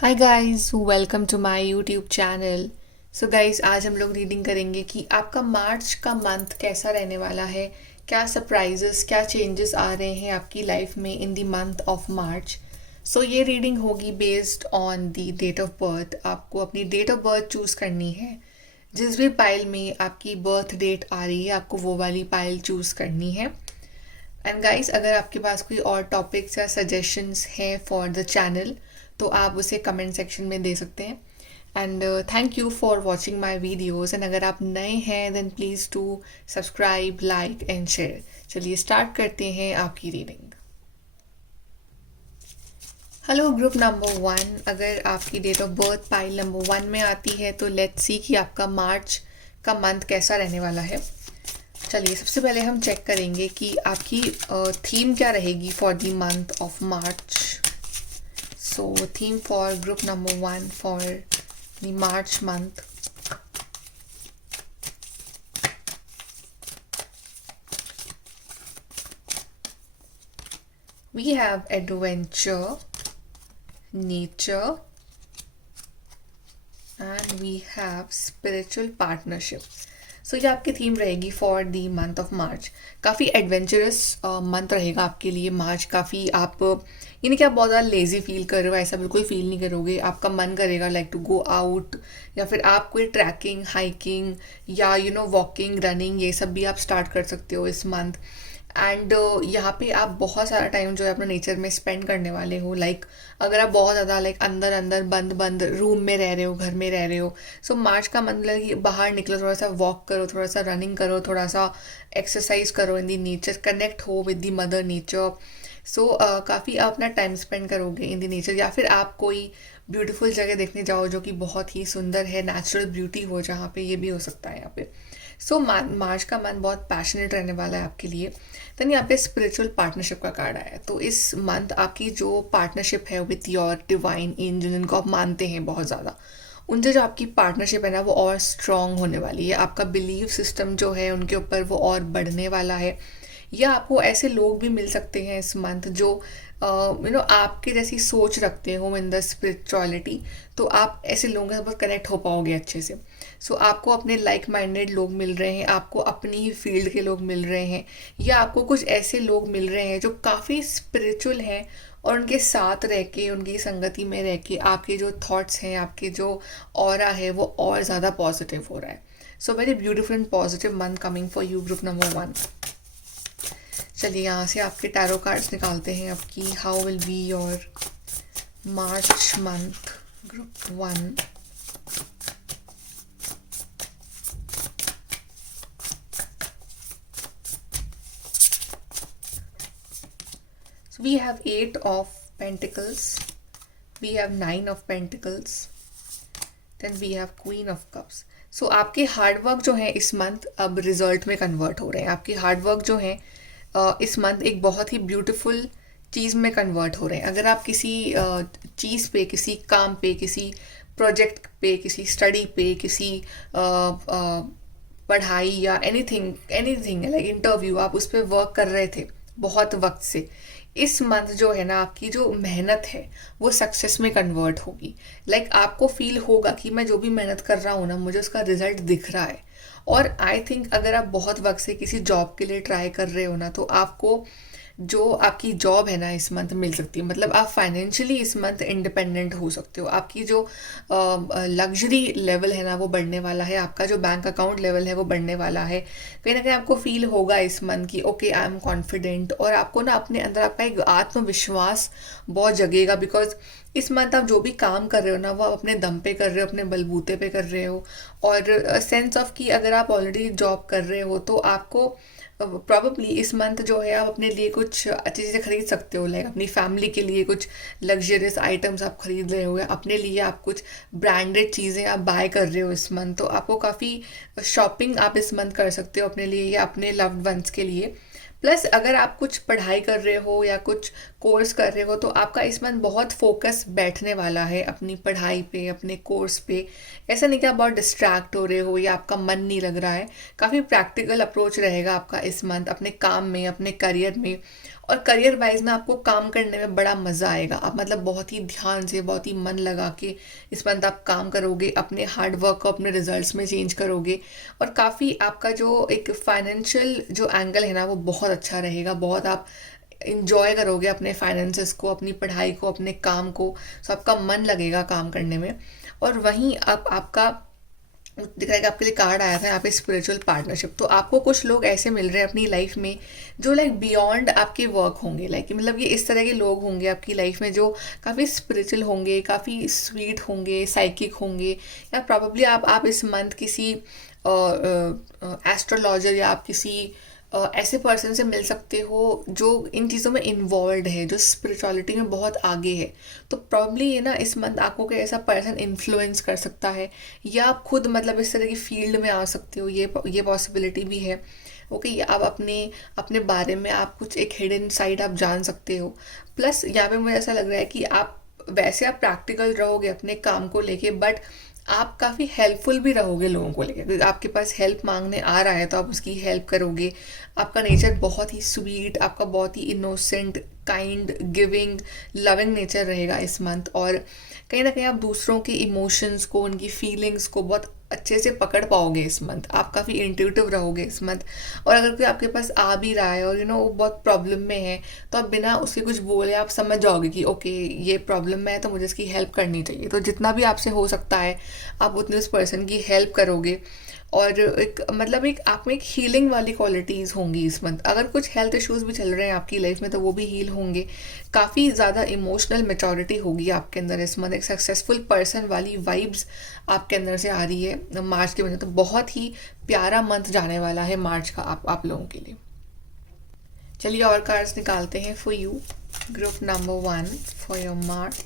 Hi guys, welcome to my YouTube channel. So guys, आज हम लोग रीडिंग करेंगे कि आपका मार्च का मंथ कैसा रहने वाला है। क्या सरप्राइजेस, क्या चेंजेस आ रहे हैं आपकी लाइफ में in the month of March. So ये रीडिंग होगी based on the date of birth. आपको अपनी डेट ऑफ बर्थ चूज़ करनी है। जिस भी पाइल में आपकी बर्थ डेट आ रही है, आपको वो वाली पाइल चूज़ करनी है। एंड गाइस, अगर आपके पास कोई और टॉपिक्स या सजेशंस हैं फॉर द चैनल तो आप उसे कमेंट सेक्शन में दे सकते हैं। And thank you for watching my videos. And अगर आप नए हैं then please to subscribe, like and share. चलिए स्टार्ट करते हैं आपकी रीडिंग। हेलो ग्रुप नंबर 1, अगर आपकी date of birth pile number 1 में आती है तो लेट्स सी कि आपका मार्च का मंथ कैसा रहने वाला है। चलिए सबसे पहले हम चेक करेंगे कि आपकी थीम क्या रहेगी for the month of March. So theme for group number 1 for the March month. We have adventure, nature, and we have spiritual partnership. सो ये आपकी थीम रहेगी फॉर दी मंथ ऑफ मार्च। काफ़ी एडवेंचरस मंथ रहेगा आपके लिए मार्च। काफ़ी आप ये नहीं कि आप बहुत ज़्यादा लेज़ी फील कर रहे हो, ऐसा बिल्कुल फील नहीं करोगे। आपका मन करेगा लाइक टू गो आउट, या फिर आप कोई ट्रैकिंग, हाइकिंग या वॉकिंग, रनिंग, ये सब भी आप स्टार्ट कर सकते हो इस मंथ। एंड यहाँ पे आप बहुत सारा टाइम जो है अपने नेचर में स्पेंड करने वाले हो। लाइक अगर आप बहुत ज़्यादा लाइक अंदर अंदर बंद बंद रूम में रह रहे हो, घर में रह रहे हो, सो मार्च का मतलब कि बाहर निकलो, थोड़ा सा वॉक करो, थोड़ा सा रनिंग करो, थोड़ा सा एक्सरसाइज करो इन दी नेचर, कनेक्ट हो विद दी मदर नेचर। सो काफ़ी आप अपना टाइम स्पेंड करोगे इन दी नेचर। या फिर आप कोई ब्यूटीफुल जगह देखने जाओ जो कि बहुत ही सुंदर है, नेचुरल ब्यूटी हो जहाँ पे, ये भी हो सकता है यहाँ पे। सो मार्च का मंथ बहुत पैशनेट रहने वाला है आपके लिए। देन यहाँ पे स्पिरिचुअल पार्टनरशिप का कार्ड आया है। तो इस मंथ आपकी जो पार्टनरशिप है विथ योर डिवाइन एंजल, जिनको आप मानते हैं बहुत ज़्यादा, उनसे जो आपकी पार्टनरशिप है ना वो और स्ट्रॉन्ग होने वाली है। आपका बिलीव सिस्टम जो है उनके ऊपर वो और बढ़ने वाला है। या आपको ऐसे लोग भी मिल सकते हैं इस मंथ जो आपके जैसी सोच रखते हो इन द स्पिरिचुअलिटी। तो आप ऐसे लोगों के साथ कनेक्ट हो पाओगे अच्छे से। सो आपको अपने लाइक माइंडेड लोग मिल रहे हैं, आपको अपनी ही फील्ड के लोग मिल रहे हैं, या आपको कुछ ऐसे लोग मिल रहे हैं जो काफ़ी स्पिरिचुअल हैं, और उनके साथ रह के, उनकी संगति में रह के आपके जो थॉट्स हैं, आपके जो ऑरा है वो और ज़्यादा पॉजिटिव हो रहा है। So very beautiful and positive month coming for you group number 1। चलिए यहाँ से आपके टैरो कार्ड्स निकालते हैं आपकी। How will be your March month group 1। So we have 8 of Pentacles, we have 9 of Pentacles, then we have Queen of Cups. So आपके hard work जो है इस मंथ अब रिजल्ट में कन्वर्ट हो रहे हैं। आपके हार्डवर्क जो है इस मंथ एक बहुत ही ब्यूटीफुल चीज़ में कन्वर्ट हो रहे हैं। अगर आप किसी चीज़ पे, किसी काम पे, किसी प्रोजेक्ट पे, किसी स्टडी पे, किसी पढ़ाई या एनीथिंग एनीथिंग लाइक इंटरव्यू, आप उस पर वर्क कर रहे थे बहुत वक्त से, इस मंथ जो है ना आपकी जो मेहनत है वो सक्सेस में कन्वर्ट होगी। लाइक आपको फील होगा कि मैं जो भी मेहनत कर रहा हूँ ना, मुझे उसका रिजल्ट दिख रहा है। और आई थिंक अगर आप बहुत वक्त से किसी जॉब के लिए ट्राई कर रहे हो ना, तो आपको जो आपकी जॉब है ना इस मंथ मिल सकती है। मतलब आप फाइनेंशियली इस मंथ इंडिपेंडेंट हो सकते हो। आपकी जो लग्जरी लेवल है ना वो बढ़ने वाला है। आपका जो बैंक अकाउंट लेवल है वो बढ़ने वाला है। कहीं ना कहीं आपको फील होगा इस मंथ की ओके आई एम कॉन्फिडेंट, और आपको ना अपने अंदर आपका एक आत्मविश्वास बहुत जगेगा। बिकॉज इस मंथ आप जो भी काम कर रहे हो ना वो आप अपने दम पे कर रहे हो, अपने बलबूते पे कर रहे हो। और सेंस ऑफ कि अगर आप ऑलरेडी जॉब कर रहे हो तो आपको प्रॉबली इस मंथ जो है आप अपने लिए कुछ अच्छी चीज़ें खरीद सकते हो। लाइक अपनी फैमिली के लिए कुछ लग्जरियस आइटम्स आप खरीद रहे हो, या अपने लिए आप कुछ ब्रांडेड चीज़ें आप बाय कर रहे हो इस मंथ। तो आपको काफ़ी शॉपिंग आप इस मंथ कर सकते हो अपने लिए या अपने लव्ड वंस के लिए। प्लस अगर आप कुछ पढ़ाई कर रहे हो या कुछ कोर्स कर रहे हो तो आपका इस मंथ बहुत फोकस बैठने वाला है अपनी पढ़ाई पे, अपने कोर्स पे। ऐसा नहीं कि आप बहुत डिस्ट्रैक्ट हो रहे हो या आपका मन नहीं लग रहा है। काफ़ी प्रैक्टिकल अप्रोच रहेगा आपका इस मंथ अपने काम में, अपने करियर में। और करियर वाइज में आपको काम करने में बड़ा मज़ा आएगा। आप मतलब बहुत ही ध्यान से, बहुत ही मन लगा के इस मंथ आप काम करोगे, अपने हार्ड वर्क को अपने रिजल्ट्स में चेंज करोगे। और काफ़ी आपका जो एक फाइनेंशियल जो एंगल है ना वो बहुत अच्छा रहेगा। बहुत आप इंजॉय करोगे अपने फाइनेंसेस को, अपनी पढ़ाई को, अपने काम को। सो आपका मन लगेगा काम करने में। और वहीं आप आपका दिख रहा है कि आपके लिए कार्ड आया था यहाँ पे स्पिरिचुअल पार्टनरशिप। तो आपको कुछ लोग ऐसे मिल रहे हैं अपनी लाइफ में जो लाइक बियॉन्ड आपके वर्क होंगे। लाइक मतलब ये इस तरह के लोग होंगे आपकी लाइफ में जो काफ़ी स्पिरिचुअल होंगे, काफ़ी स्वीट होंगे, साइकिक होंगे। या प्रॉब्ली आप इस मंथ किसी एस्ट्रोलॉजर या आप किसी ऐसे पर्सन से मिल सकते हो जो इन चीज़ों में इन्वॉल्व है, जो स्पिरिचुअलिटी में बहुत आगे है। तो प्रॉब्ली ये ना इस मंथ आपको कोई ऐसा पर्सन इन्फ्लुएंस कर सकता है, या आप खुद मतलब इस तरह की फील्ड में आ सकते हो। ये पॉसिबिलिटी भी है। ओके, आप अपने अपने बारे में आप कुछ एक हिडन साइड आप जान सकते हो। प्लस यहाँ पे मुझे ऐसा लग रहा है कि आप वैसे आप प्रैक्टिकल रहोगे अपने काम को लेके, बट आप काफ़ी हेल्पफुल भी रहोगे लोगों को लेकर। क्योंकि आपके पास हेल्प मांगने आ रहा है तो आप उसकी हेल्प करोगे। आपका नेचर बहुत ही स्वीट, आपका बहुत ही innocent, kind, giving, loving nature रहेगा इस मंथ। और कहीं ना कहीं आप दूसरों के इमोशंस को, उनकी फीलिंग्स को बहुत अच्छे से पकड़ पाओगे इस मंथ। आप काफ़ी इंट्यूटिव रहोगे इस मंथ। और अगर कोई आपके पास आ भी रहा है और वो बहुत प्रॉब्लम में है, तो आप बिना उसके कुछ बोले आप समझ जाओगे कि ओके ये प्रॉब्लम में है तो मुझे इसकी हेल्प करनी चाहिए। तो जितना भी आपसे हो सकता है आप उतने उस पर्सन की हेल्प करोगे। और एक मतलब एक आप में एक हीलिंग वाली क्वालिटीज़ होंगी इस मंथ। अगर कुछ हेल्थ इश्यूज भी चल रहे हैं आपकी लाइफ में तो वो भी हील होंगे। काफ़ी ज़्यादा इमोशनल मेचोरिटी होगी आपके अंदर इस मंथ। एक सक्सेसफुल पर्सन वाली वाइब्स आपके अंदर से आ रही है मार्च के महीने। तो बहुत ही प्यारा मंथ जाने वाला है मार्च का आप लोगों के लिए। चलिए और कार्ड्स निकालते हैं for you. Group number 1 for your March.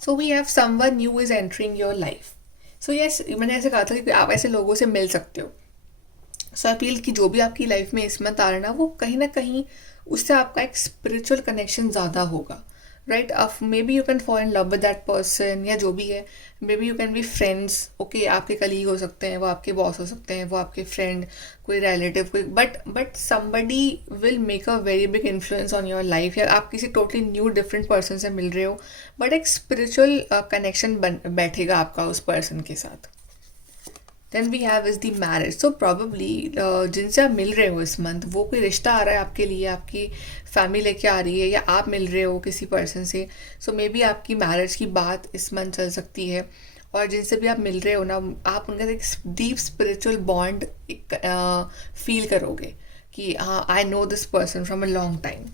So we have someone new is entering your life. So yes, मैंने ऐसे कहा था कि आप ऐसे लोगों से मिल सकते हो। सो आई फील कि जो भी आपकी लाइफ में इस मंथ आ रहा है ना कहीं उससे आपका एक स्पिरिचुअल कनेक्शन ज़्यादा होगा। Right, of may be you can fall in love with that person, या जो भी है। May be you can be friends. Okay, आपके कलीग हो सकते हैं, वो आपके बॉस हो सकते हैं, वो आपके फ्रेंड, कोई रिलेटिव, कोई but somebody will make a very big influence on your life. या आप किसी टोटली न्यू डिफरेंट पर्सन से मिल रहे हो, बट एक स्पिरिचुअल कनेक्शन बैठेगा आपका उस पर्सन के साथ। Then we have is the marriage. So probably जिनसे आप मिल रहे हो इस मंथ, वो कोई रिश्ता आ रहा है आपके लिए, आपकी फैमिली लेके आ रही है, या आप मिल रहे हो किसी पर्सन से। सो मे बी आपकी मैरिज की बात इस मंथ चल सकती है। और जिनसे भी आप मिल रहे हो ना, आप उनके साथ एक डीप स्पिरिचुअल बॉन्ड फील करोगे कि हाँ, I know this person from a long time.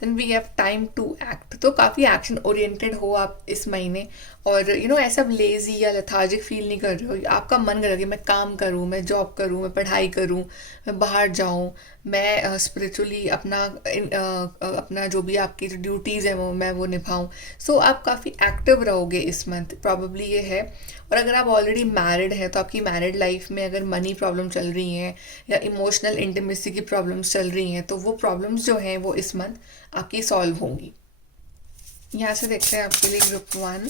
Then we have time to act. तो काफ़ी एक्शन ओरिएंटेड हो आप इस महीने। और ऐसा लेजी या लेथार्जिक फील नहीं कर रहे हो। आपका मन कर रहा है कि मैं काम करूँ, मैं जॉब करूँ, मैं पढ़ाई करूँ, मैं बाहर जाऊँ, मैं स्पिरिचुअली अपना जो भी आपकी जो ड्यूटीज़ हैं वो निभाऊँ। सो आप काफ़ी एक्टिव रहोगे इस मंथ, प्रॉबली ये है। और अगर आप ऑलरेडी मैरिड हैं तो आपकी मैरिड लाइफ में अगर मनी प्रॉब्लम चल रही हैं या इमोशनल इंटीमेसी की प्रॉब्लम्स चल रही हैं, तो वो प्रॉब्लम्स जो हैं वो इस मंथ आपकी सॉल्व होंगी। यहाँ से देखते हैं आपके लिए group 1।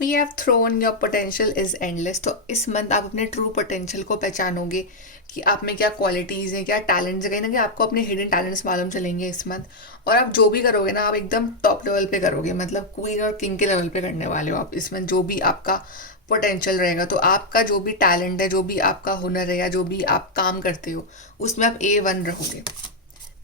We have thrown your potential is endless. तो इस मंथ आप अपने ट्रू पोटेंशियल को पहचानोगे कि आप में क्या क्वालिटीज़ हैं, क्या टैलेंट्स हैं। कहीं ना कहीं आपको अपने हिडन टैलेंट्स मालूम चलेंगे इस मंथ। और आप जो भी करोगे ना, आप एकदम टॉप लेवल पे करोगे, मतलब क्वीन और किंग के लेवल पे करने वाले हो आप इस मंथ। जो भी आपका पोटेंशियल रहेगा, तो आपका जो भी टैलेंट है, जो भी आपका हुनर है, या जो भी आप काम करते हो, उसमें आप A1 रहोगे।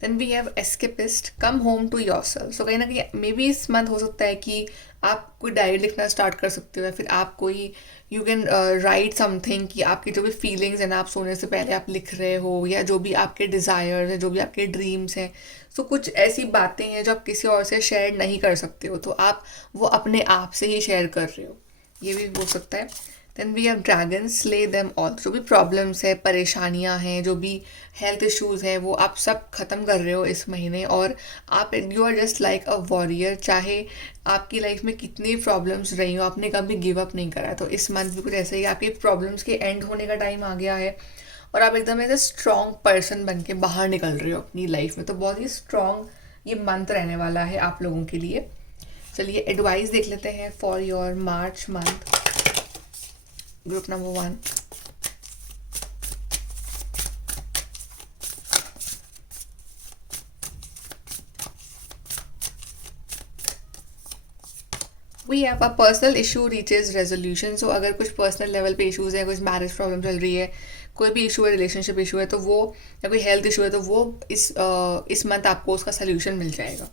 Then we have escapist, come home to yourself. So कहीं ना कहीं मे बी इस मंथ हो सकता है कि आप कोई डायरी लिखना स्टार्ट कर सकते हो, या फिर आप कोई यू कैन राइट समथिंग कि आपकी जो भी फीलिंग्स हैं ना, आप सोने से पहले आप लिख रहे हो, या जो भी आपके डिज़ायर्स हैं, जो भी आपके ड्रीम्स हैं। सो कुछ ऐसी बातें हैं जो आप किसी और से शेयर नहीं कर सकते हो, तो आप वो अपने आप से ही शेयर कर रहे हो, ये भी हो सकता है। Then we have dragon, slay them all. जो भी प्रॉब्लम्स है, परेशानियां हैं, जो भी हेल्थ इश्यूज़ हैं, वो आप सब ख़त्म कर रहे हो इस महीने। और आप you are just like a warrior. चाहे आपकी लाइफ में कितनी प्रॉब्लम्स रही हो, आपने कभी गिव अप नहीं करा। तो इस मंथ भी कुछ ऐसे ही आपकी प्रॉब्लम्स के एंड होने का टाइम आ गया है। और आप एकदम ऐसे स्ट्रॉन्ग पर्सन बन के बाहर निकल रहे हो अपनी लाइफ में। तो बहुत ही स्ट्रॉन्ग ये मंथ रहने वाला है आप लोगों के लिए। चलिए एडवाइस देख लेते हैं for your March month, group number 1। We have a personal issue reaches resolution. So अगर कुछ पर्सनल लेवल पे इशूज़ है, कुछ मैरिज प्रॉब्लम चल रही है, कोई भी इशू है, रिलेशनशिप इशू है, तो वो या कोई हेल्थ इशू है, तो वो इस मंथ आपको उसका सोल्यूशन मिल जाएगा।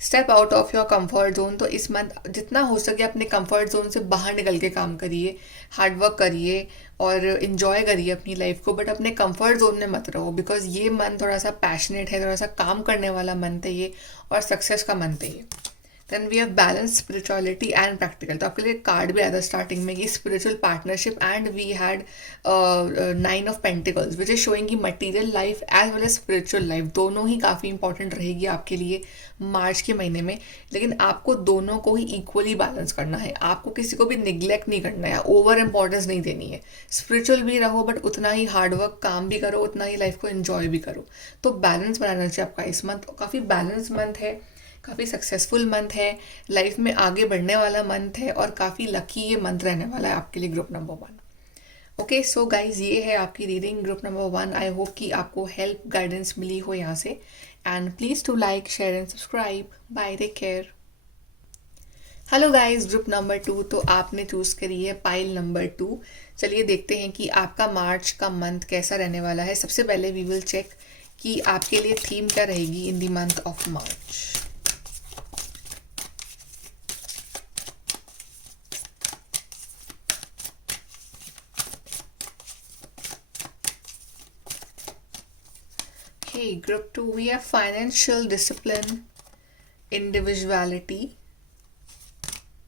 Step out of your comfort zone. तो इस मंथ जितना हो सके अपने कंफर्ट जोन से बाहर निकल के काम करिए, हार्डवर्क करिए और इन्जॉय करिए अपनी लाइफ को, बट अपने कंफर्ट जोन में मत रहो, बिकॉज ये मंथ थोड़ा सा पैशनेट है, थोड़ा सा काम करने वाला मंथ है ये, और सक्सेस का मंथ है ये। Then we have balance spirituality and practical. तो आपके लिए कार्ड भी आया था स्टार्टिंग में कि spiritual partnership, and we had 9 of pentacles which is showing कि material life as well as spiritual life दोनों ही काफ़ी इंपॉर्टेंट रहेगी आपके लिए मार्च के महीने में। लेकिन आपको दोनों को ही इक्वली बैलेंस करना है, आपको किसी को भी निग्लेक्ट नहीं करना है, ओवर इंपॉर्टेंस नहीं देनी है। स्पिरिचुअल भी रहो बट उतना ही हार्डवर्क काम भी करो, उतना ही लाइफ को एंजॉय भी करो। तो बैलेंस बनाना चाहिए आपका इस मंथ। काफ़ी बैलेंस मंथ है, काफ़ी सक्सेसफुल मंथ है, लाइफ में आगे बढ़ने वाला मंथ है, और काफ़ी लकी ये मंथ रहने वाला है आपके लिए group number 1। Okay so guys, ये है आपकी reading group number 1। I hope कि आपको हेल्प गाइडेंस मिली हो यहाँ से, and please to like share and subscribe. Bye, take care. Hello guys, group number 2। तो आपने चूज़ करी है पाइल नंबर 2। चलिए देखते हैं कि आपका मार्च का मंथ कैसा रहने वाला है। सबसे पहले वी विल चेक कि आपके लिए थीम क्या रहेगी इन the month of March. Okay, group 2, we have financial discipline, individuality,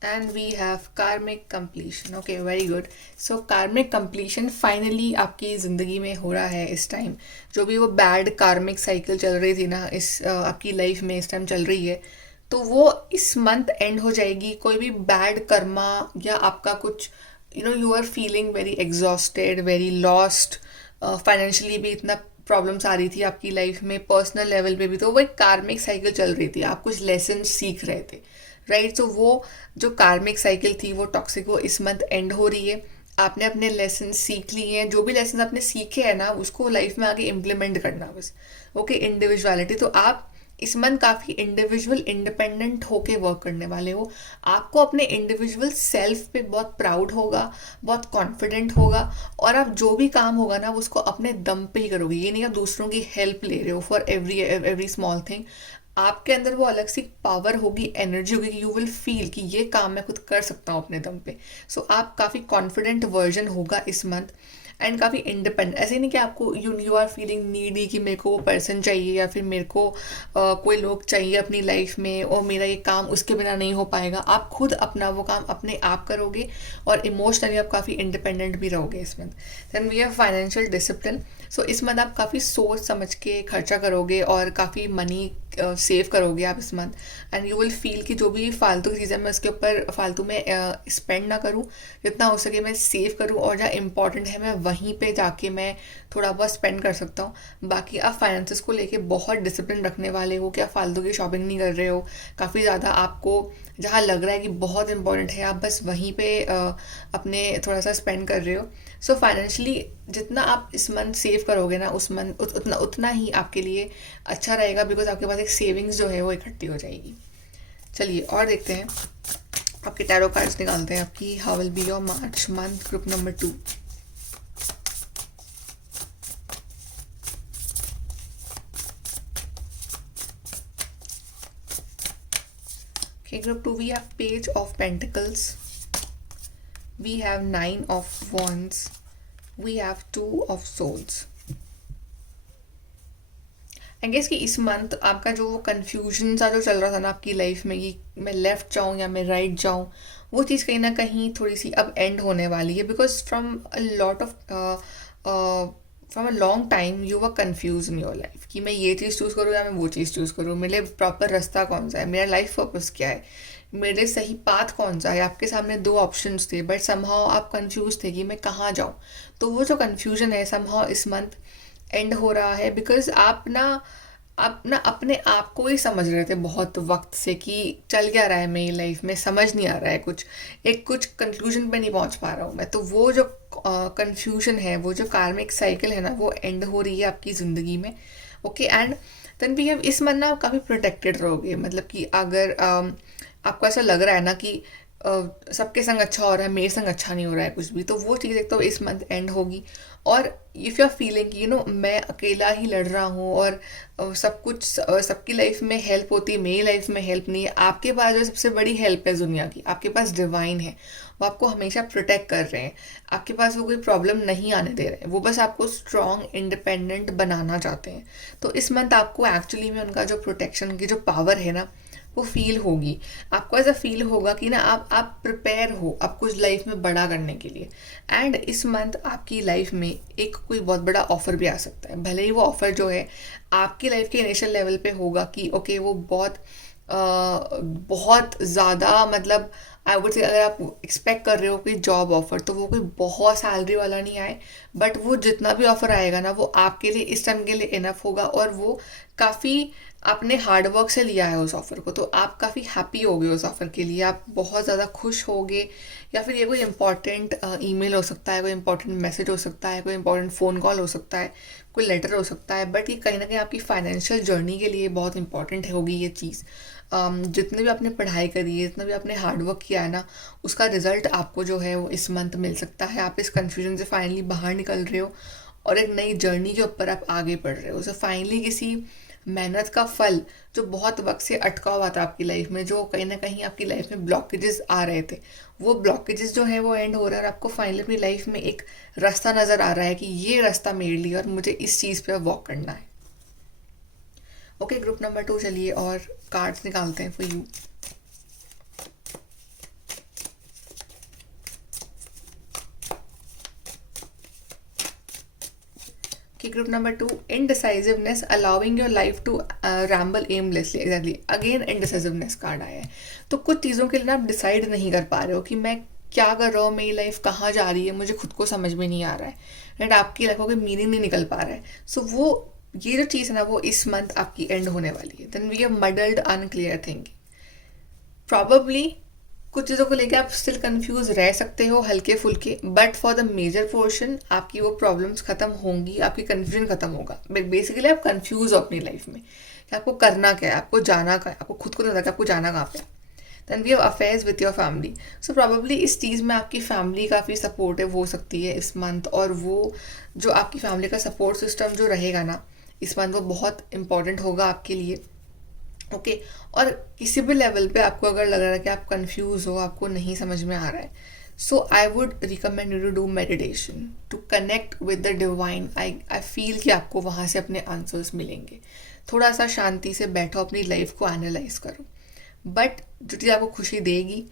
and we have karmic completion. Okay, very good. So karmic completion finally आपकी ज़िंदगी में हो रहा है इस टाइम। जो भी वो बैड कार्मिक साइकिल चल रही थी ना इस आपकी लाइफ में इस टाइम चल रही है, तो वो इस मंथ एंड हो जाएगी। कोई भी बैड कर्मा या आपका कुछ you are feeling very exhausted, very lost, financially भी इतना प्रॉब्लम्स आ रही थी आपकी लाइफ में, पर्सनल लेवल पे भी, तो वो एक कार्मिक साइकिल चल रही थी, आप कुछ लेसन सीख रहे थे, राइट। तो वो जो कार्मिक साइकिल थी वो टॉक्सिक, वो इस मंथ एंड हो रही है। आपने अपने लेसन सीख लिए हैं, जो भी लेसन आपने सीखे हैं ना उसको लाइफ में आगे इम्प्लीमेंट करना बस। Okay, individuality. तो आप इस मंथ काफ़ी इंडिविजुअल इंडिपेंडेंट होके वर्क करने वाले हो। आपको अपने इंडिविजुअल सेल्फ पे बहुत प्राउड होगा, बहुत कॉन्फिडेंट होगा, और आप जो भी काम होगा ना उसको अपने दम पे ही करोगे। ये नहीं आप दूसरों की हेल्प ले रहे हो फॉर एवरी स्मॉल थिंग। आपके अंदर वो अलग सी पावर होगी, एनर्जी होगी कि यू विल फील कि ये काम मैं खुद कर सकता हूँ अपने दम पे। सो आप काफ़ी कॉन्फिडेंट वर्जन होगा इस मंथ, एंड काफ़ी इंडिपेंडेंट। ऐसे नहीं कि आपको यू आर फीलिंग नीडी कि मेरे को वो पर्सन चाहिए, या फिर मेरे को कोई लोग चाहिए अपनी लाइफ में और मेरा ये काम उसके बिना नहीं हो पाएगा। आप खुद अपना वो काम अपने आप करोगे, और इमोशनली आप काफ़ी इंडिपेंडेंट भी रहोगे इस month. Then we have financial discipline. So इस मंथ आप काफ़ी सोच समझ के खर्चा करोगे और काफ़ी मनी सेव करोगे आप इस month, and you will feel कि जो भी फालतू की चीज़ें मैं उसके ऊपर फालतू में स्पेंड ना करूँ, जितना हो सके मैं सेव करूँ, और जहाँ इंपॉर्टेंट है मैं वहीं पे जाके मैं थोड़ा बहुत स्पेंड कर सकता हूँ। बाकी आप फाइनेंसेस को लेके बहुत डिसिप्लिन रखने वाले हो कि आप फालतू की शॉपिंग नहीं कर रहे हो। काफ़ी ज़्यादा आपको जहाँ लग रहा है कि बहुत इंपॉर्टेंट है आप बस वहीं पे अपने थोड़ा सा स्पेंड कर रहे हो। सो फाइनेंशियली जितना आप इस मंथ सेव करोगे ना उस मंथ उतना ही आपके लिए अच्छा रहेगा, बिकॉज आपके पास एक सेविंग्स जो है वो इकट्ठी हो जाएगी। चलिए और देखते हैं, आपके टैरो कार्ड्स निकालते हैं आपकी। How will be your March month, group number 2। Okay, group 2, we have Page of Pentacles, we have 9 of Wands, we have 2 of Swords. I guess कि इस मंथ आपका जो वो कन्फ्यूजन सा जो चल रहा था ना आपकी लाइफ में कि मैं लेफ्ट जाऊँ या मैं राइट जाऊँ, वो चीज़ कहीं ना कहीं थोड़ी सी अब एंड होने वाली है, because from a long time you were confuse in your life कि मैं ये चीज़ चूज़ करूँ या मैं वो चीज़ चूज़ करूँ, मेरे लिए प्रॉपर रास्ता कौन सा है, मेरा लाइफ पर्पस क्या है, मेरे सही पाथ कौन सा है। आपके सामने दो ऑप्शंस थे बट समहाउ आप कंफ्यूज थे कि मैं कहाँ जाऊँ। तो वो जो कन्फ्यूजन है समहाउ इस मंथ एंड हो रहा है, बिकॉज आप ना अपने आप को ही समझ रहे थे बहुत वक्त से कि चल क्या रहा है मेरी लाइफ में, समझ नहीं आ रहा है कुछ कंक्लूजन पे नहीं पहुंच पा रहा हूँ मैं। तो वो जो कंफ्यूजन है, वो जो कार्मिक साइकिल है ना, वो एंड हो रही है आपकी ज़िंदगी में। ओके, एंड देन भी हम इस मंथ ना काफ़ी प्रोटेक्टेड रहोगे। मतलब कि अगर आपको ऐसा लग रहा है ना कि सबके संग अच्छा हो रहा है, मेरे संग अच्छा नहीं हो रहा है कुछ भी, तो वो चीज़ एक तो इस मंथ एंड होगी। और if you are feeling you know मैं अकेला ही लड़ रहा हूँ और सब कुछ सबकी लाइफ में हेल्प होती है, मेरी लाइफ में हेल्प नहीं है, आपके पास जो सबसे बड़ी हेल्प है दुनिया की, आपके पास डिवाइन है। वो आपको हमेशा प्रोटेक्ट कर रहे हैं, आपके पास वो कोई प्रॉब्लम नहीं आने दे रहे हैं, वो बस आपको स्ट्रॉन्ग इंडिपेंडेंट बनाना चाहते हैं। तो इस मंथ आपको एक्चुअली में उनका जो प्रोटेक्शन की जो पावर है ना, वो फील होगी। आपको ऐसा फील होगा कि ना आप प्रिपेयर हो आप कुछ लाइफ में बड़ा करने के लिए। एंड इस मंथ आपकी लाइफ में एक कोई बहुत बड़ा ऑफर भी आ सकता है। भले ही वो ऑफर जो है आपकी लाइफ के इनिशियल लेवल पे होगा कि ओके वो बहुत ज़्यादा, मतलब आई वुड से अगर आप एक्सपेक्ट कर रहे हो कोई जॉब ऑफर, तो वो कोई बहुत सैलरी वाला नहीं आए, बट वो जितना भी ऑफर आएगा ना, वो आपके लिए इस टाइम के लिए इनफ होगा। और वो काफ़ी आपने हार्डवर्क से लिया है उस ऑफ़र को, तो आप काफ़ी हैप्पी होगे उस ऑफ़र के लिए, आप बहुत ज़्यादा खुश होगे। या फिर ये कोई इंपॉर्टेंट ईमेल हो सकता है, कोई इंपॉर्टेंट मैसेज हो सकता है, कोई इंपॉर्टेंट फ़ोन कॉल हो सकता है, कोई लेटर हो सकता है, बट ये कहीं ना कहीं आपकी फाइनेंशियल जर्नी के लिए बहुत इंपॉर्टेंट होगी ये चीज़। जितने भी आपने पढ़ाई करी है, जितना भी आपने हार्डवर्क किया है ना, उसका रिजल्ट आपको जो है वो इस मंथ मिल सकता है। आप इस कन्फ्यूजन से फाइनली बाहर निकल रहे हो और एक नई जर्नी के ऊपर आप आगे बढ़ रहे हो। सो फाइनली किसी मेहनत का फल जो बहुत वक्त से अटका हुआ था आपकी लाइफ में, जो कहीं ना कहीं आपकी लाइफ में ब्लॉकेजेस आ रहे थे, वो ब्लॉकेजेस जो है वो एंड हो रहा है और आपको फाइनली अपनी लाइफ में एक रास्ता नज़र आ रहा है कि ये रास्ता मेरे लिए और मुझे इस चीज़ पे वॉक करना है। ओके, ग्रुप नंबर 2 चलिए और कार्ड्स निकालते हैं फॉर यू। कि group number 2, indecisiveness allowing your life to ramble aimlessly. Exactly, again indecisiveness card आया है। तो कुछ चीज़ों के लिए ना आप डिसाइड नहीं कर पा रहे हो कि मैं क्या कर रहा हूँ, मेरी लाइफ कहाँ जा रही है, मुझे खुद को समझ में नहीं आ रहा है, राइट। आपकी लाइफ का मीनिंग नहीं निकल पा रहा है। सो वो ये जो चीज़ है ना, वो इस मंथ आपकी एंड होने वाली है। Then we have muddled unclear thinking. Probably कुछ चीज़ों को लेकर आप स्टिल कंफ्यूज रह सकते हो हल्के फुल्के, but for the major portion आपकी वो प्रॉब्लम्स खत्म होंगी, आपकी कन्फ्यूजन खत्म होगा। बेसिकली आप कंफ्यूज हो अपनी लाइफ में कि आपको करना क्या है, आपको जाना क्या है, आपको खुद को नहीं पता कि आपको जाना कहाँ पे है। Then we have affairs with your family. So probably इस चीज़ में आपकी फैमिली काफ़ी सपोर्टिव हो सकती है इस मंथ, और वो जो आपकी फैमिली का सपोर्ट सिस्टम जो रहेगा ना इस मंथ, वो बहुत इंपॉर्टेंट होगा आपके लिए। ओके, और किसी भी लेवल पे आपको अगर लग रहा है कि आप कंफ्यूज हो, आपको नहीं समझ में आ रहा है, so I would recommend you to do meditation to connect with the divine. I feel कि आपको वहाँ से अपने आंसर्स मिलेंगे। थोड़ा सा शांति से बैठो, अपनी लाइफ को एनालाइज करो, बट जो चीज़ आपको खुशी देगी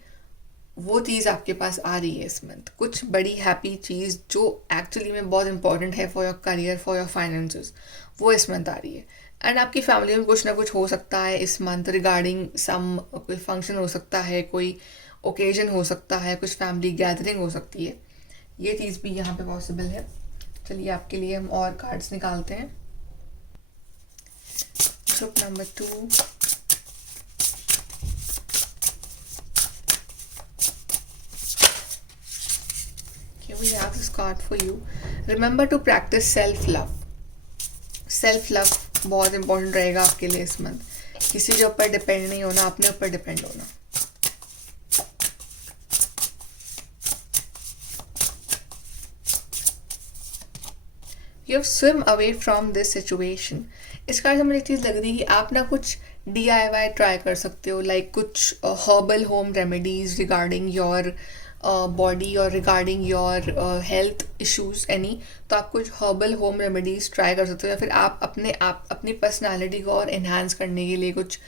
वो चीज़ आपके पास आ रही है इस मंथ। कुछ बड़ी हैप्पी चीज़ जो एक्चुअली में बहुत इंपॉर्टेंट है for your career, for your finances, वो इस मंथ आ रही है। एंड आपकी फैमिली में कुछ ना कुछ हो सकता है इस मंथ रिगार्डिंग सम, कोई फंक्शन हो सकता है, कोई ओकेजन हो सकता है, कुछ फैमिली गैदरिंग हो सकती है। ये चीज़ भी यहाँ पे पॉसिबल है। चलिए आपके लिए हम और कार्ड्स निकालते हैं। Group number 2, we have this card for you. Remember to practice self love. Self love बहुत इंपॉर्टेंट रहेगा आपके लिए इस मंथ। किसी के ऊपर डिपेंड नहीं होना, अपने ऊपर डिपेंड होना। You have swim away from this situation. इस कारण से मुझे एक चीज़ लग रही है कि आप ना कुछ DIY ट्राई कर सकते हो, लाइक कुछ herbal home remedies regarding your body और regarding your health issues any, तो आप कुछ हर्बल होम रेमेडीज ट्राई कर सकते हो, या फिर आप अपनी पर्सनालिटी को और इन्हांस करने के लिए कुछ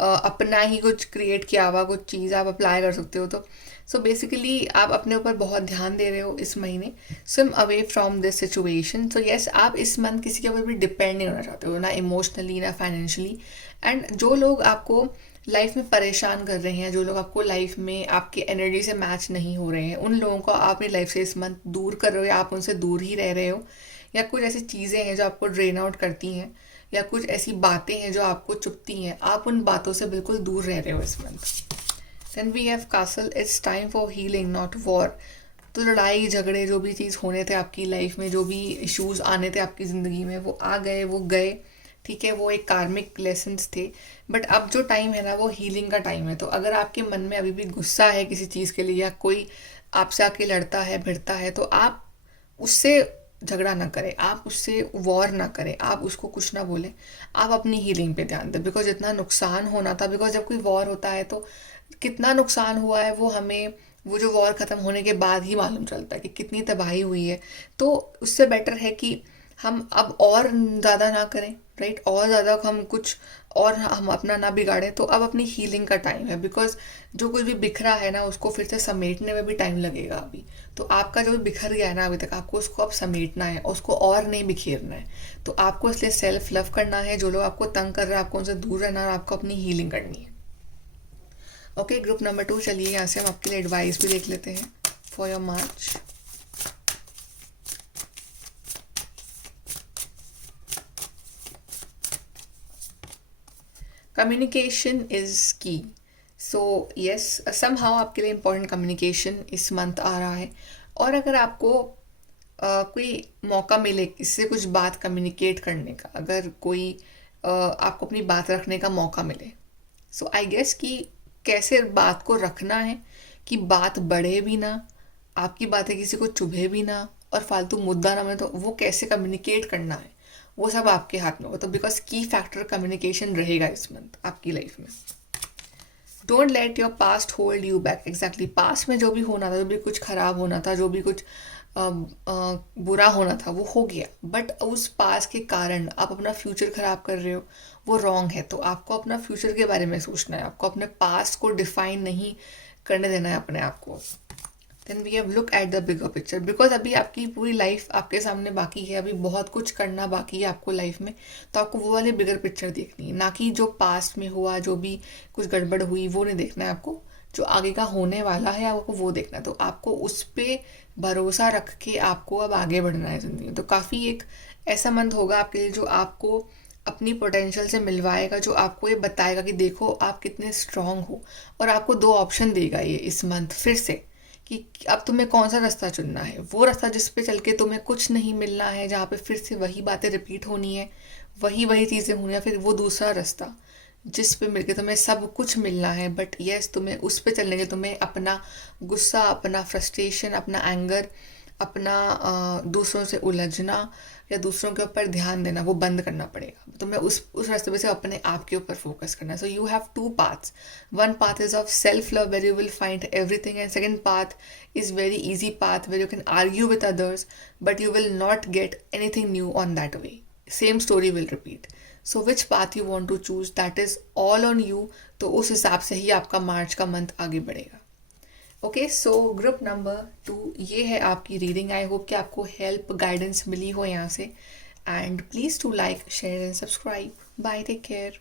अपना ही कुछ क्रिएट किया हुआ कुछ चीज़ आप अप्लाई कर सकते हो। तो सो बेसिकली आप अपने ऊपर बहुत ध्यान दे रहे हो इस महीने, swim away from this situation. So yes, आप इस मंथ किसी के ऊपर भी डिपेंड नहीं होना चाहते हो, ना इमोशनली ना फाइनेंशियली। एंड जो लोग आपको लाइफ में परेशान कर रहे हैं, जो लोग आपको लाइफ में आपकी एनर्जी से मैच नहीं हो रहे हैं, उन लोगों को आप अपनी लाइफ से इस मंथ दूर कर रहे हो, या आप उनसे दूर ही रह रहे हो, या कुछ ऐसी चीज़ें हैं जो आपको ड्रेन आउट करती हैं, या कुछ ऐसी बातें हैं जो आपको चुभती हैं, आप उन बातों से बिल्कुल दूर रह रहे हो इस month. Then we have castle, it's time for healing not war. तो लड़ाई झगड़े जो भी चीज़ होने थे आपकी लाइफ में, जो भी इश्यूज आने थे आपकी ज़िंदगी में, वो आ गए, वो गए, ठीक है, वो एक कार्मिक लेसन्स थे। बट अब जो टाइम है ना, वो हीलिंग का टाइम है। तो अगर आपके मन में अभी भी गुस्सा है किसी चीज़ के लिए, या कोई आपसे आके लड़ता है भिड़ता है, तो आप उससे झगड़ा ना करें, आप उससे वॉर ना करें, आप उसको कुछ ना बोलें, आप अपनी हीलिंग पे ध्यान दें। बिकॉज जितना नुकसान होना था, बिकॉज जब कोई वॉर होता है तो कितना नुकसान हुआ है वो हमें वो जो वॉर ख़त्म होने के बाद ही मालूम चलता है कि कितनी तबाही हुई है। तो उससे बेटर है कि हम अब और ज़्यादा ना करें, राइट, और ज़्यादा हम कुछ और हम अपना ना बिगाड़ें। तो अब अपनी हीलिंग का टाइम है, बिकॉज जो कुछ भी बिखरा है ना, उसको फिर से समेटने में भी टाइम लगेगा अभी। तो आपका जो भी बिखर गया है ना अभी तक, आपको उसको अब समेटना है, उसको और नहीं बिखेरना है। तो आपको इसलिए सेल्फ लव करना है, जो लोग आपको तंग कर रहे हैं आपको उनसे दूर रहना है, और आपको अपनी हीलिंग करनी है। ओके, ग्रुप नंबर 2, चलिए यहाँ से हम आपके लिए एडवाइस भी देख लेते हैं for your March. Communication is की। सो यस, समहाउ आपके लिए इम्पोर्टेंट कम्युनिकेशन इस मंथ आ रहा है। और अगर आपको कोई मौका मिले इससे कुछ बात कम्युनिकेट करने का, अगर कोई आपको अपनी बात रखने का मौका मिले, सो आई गेस कि कैसे बात को रखना है कि बात बढ़े भी ना, आपकी बातें किसी को चुभे भी ना, और फालतू मुद्दा ना बने, तो वो कैसे कम्युनिकेट करना है वो सब आपके हाथ में होगा। तो बिकॉज की फैक्टर कम्युनिकेशन रहेगा इस मंथ आपकी लाइफ में। Don't let your past hold you back. Exactly, past में जो भी होना था, जो भी कुछ खराब होना था, जो भी कुछ बुरा होना था, वो हो गया। बट उस पास्ट के कारण आप अपना फ्यूचर खराब कर रहे हो, वो रॉन्ग है। तो आपको अपना फ्यूचर के बारे में सोचना है, आपको अपने पास्ट को डिफाइन नहीं करने देना है अपने आप को। Then we have look at the bigger picture, because अभी आपकी पूरी लाइफ आपके सामने बाकी है, अभी बहुत कुछ करना बाकी है आपको लाइफ में। तो आपको वो वाली बिगर पिक्चर देखनी है, ना कि जो पास्ट में हुआ, जो भी कुछ गड़बड़ हुई वो नहीं देखना है आपको। जो आगे का होने वाला है आपको वो देखना है। तो आपको उस पर भरोसा रख के आपको अब आगे बढ़ना है ज़िंदगी में। तो काफ़ी एक ऐसा मंथ होगा आपके लिए जो आपको अपनी पोटेंशियल से मिलवाएगा, जो आपको ये बताएगा कि देखो आप कितने स्ट्रांग हो। और आपको 2 ऑप्शन देगा ये इस मंथ फिर से, कि अब तुम्हें कौन सा रास्ता चुनना है। वो रास्ता जिस पे चल के तुम्हें कुछ नहीं मिलना है, जहाँ पे फिर से वही बातें रिपीट होनी है, वही वही चीज़ें होनी है। फिर वो दूसरा रास्ता जिस पे मिलके तुम्हें सब कुछ मिलना है, बट यस तुम्हें उस पे चलने के, तुम्हें अपना गुस्सा, अपना फ्रस्ट्रेशन, अपना एंगर, अपना दूसरों से उलझना या दूसरों के ऊपर ध्यान देना वो बंद करना पड़ेगा। तुम्हें उस रास्ते पे से अपने आप के ऊपर फोकस करना है। So you have 2 paths. One path is of self-love where you will find everything, and second path is very easy path where you can argue with others but you will not get anything new on that way. Same story will repeat. So which path you want to choose, that is all on you. तो उस हिसाब से ही आपका मार्च का month आगे बढ़ेगा। Okay, so group number 2, ये है आपकी रीडिंग। आई होप कि आपको हेल्प गाइडेंस मिली हो यहाँ से। And please to like, share and subscribe. Bye, take care.